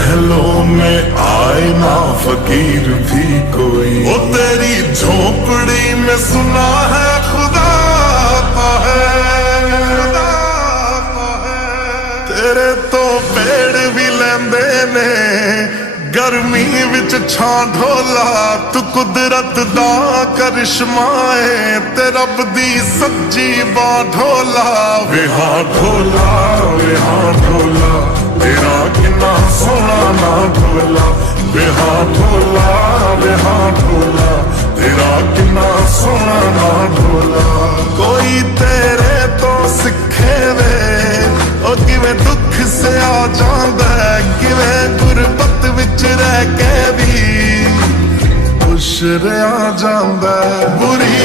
महलों में आए ना फकीर भी कोई। वो तेरी झोपड़ी में सुना है खुदा आता है, तेरे तो पेड़ भी लेंदे ने गर्मी विच छां ढोला। तू कुदरत दा करिश्मा है ते रब दी सच्ची बां ढोला। वे हाँ ढोला, वे हाँ ढोला, तेरा कितना सोना ना ढोला। वे हाँ ढोला, वे हाँ ढोला, तेरा कितना सोना ना ढोला। कोई तेरे तो सिखे वे ओ किवें दुख से आ जांदा है, किवें गुरबत विच रह के भी खुश रहा जांदा है। बुरी